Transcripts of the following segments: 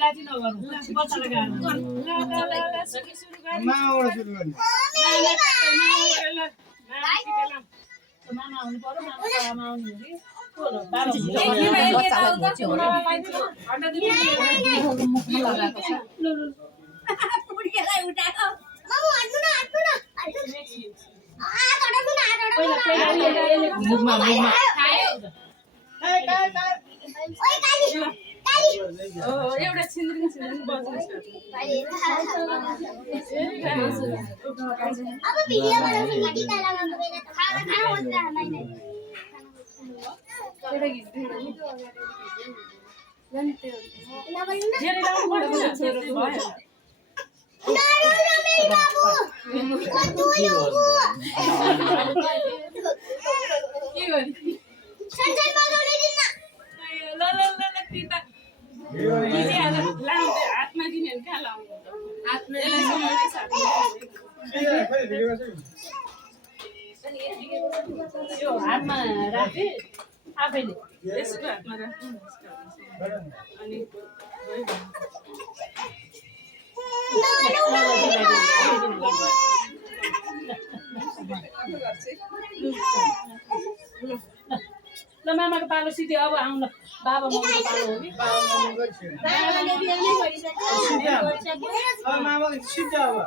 लाजी नगर्नु बच्चाले गाह्रो मामाबाट सुरु गर्ने मामा आउनु पर्यो मामा आउनु एउटा छिन्द्रिङ छिन्द्रिङ बज्छ अब भिडियो बनाउँछु नि टिका लगाउनु बेला त खाना हुन्छ हैन एउटा गीत जेरे लाउनु पर्दैन मेरो बाबु कतु योगु के गरि सन्चै बजाउने दिन ल ल ल ल पिता दिदी आज लाउँदै हातमा दिने हो क्या लाउनु हातमा यो हातमा राखे आफैले यसको हातमा राख्नु अनि ल मामाको पालो सिधै अब आउन बाबा मम्मीको पालो हो कि मामाको सिधा अब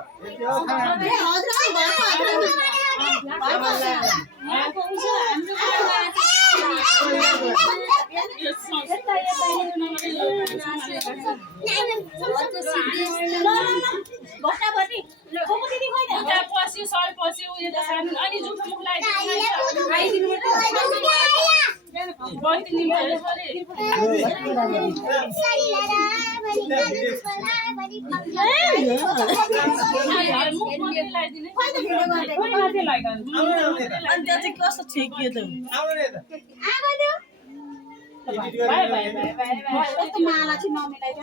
पस्यो सर पस्यो उयो त सानो अनि जुठो मुख माला चाहिँ नमिलाइकन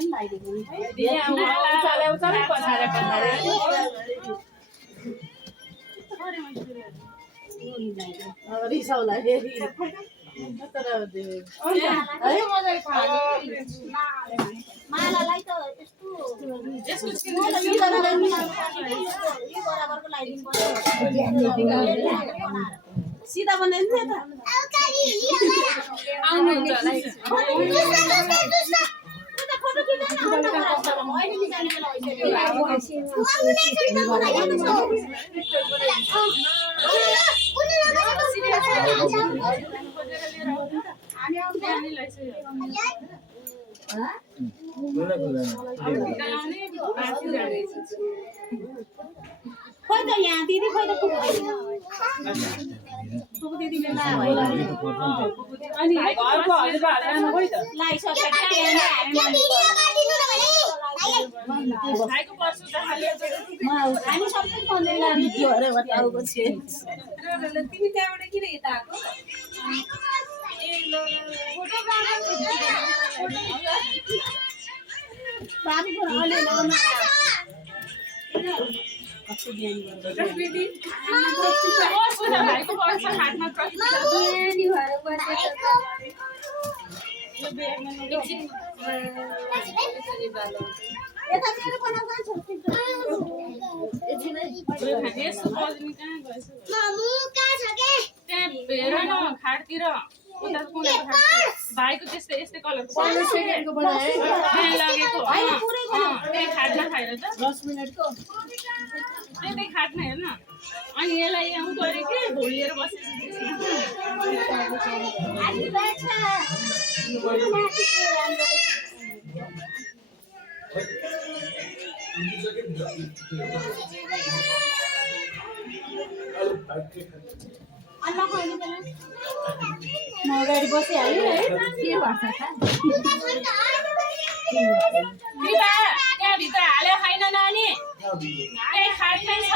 रिसाउला मालालाई त यस्तो बराबरको लगाइदिनु पर्यो सिधा बनाइदिनु नि खोइ त यहाँ दिदी खोइ त हामी सबै भिडियोहरू तिमी त्यहाँबाट किन यता आएको भाइको पर्छ हातमा हेर न खाटतिर भाइको त्यस्तै यस्तै कलर लगेको खाटमा खाएर त 10 मिनटको त्यही खाटमा हेर्न अनि यसलाई यहाँ गरे के भोलिएर बसेछ म अगाडि बसिहाल्यो है के भन्छ त्यहाँभित्र हाल्यो खाइन नानी त्यही खाटमै छ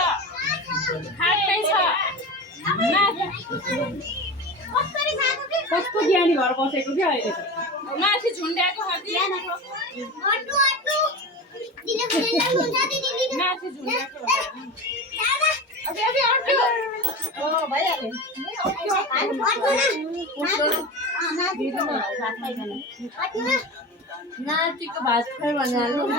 कस्तो ज्ञानी भएर बसेको क्या अहिले त माथि झुन्ड्याएको माथि झुन्ड्याएको नातिको भात खुवाइ भनिहाल्नु न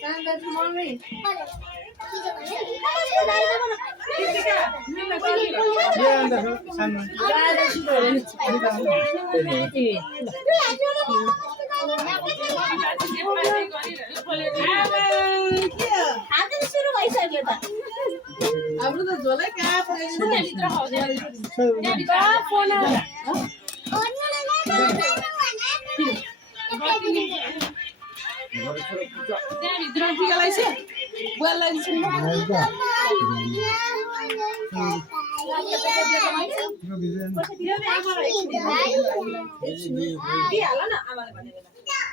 शान्त मम्मी के अन्त सानो खाँदै सुरु भइसक्यो त हाम्रो त झोलै कहाँ त्यहाँभित्र खाउँदैन त्यहाँभित्र टिकालाई चाहिँ बुवालाई चाहिँ दिइहाल न आमाले भनेको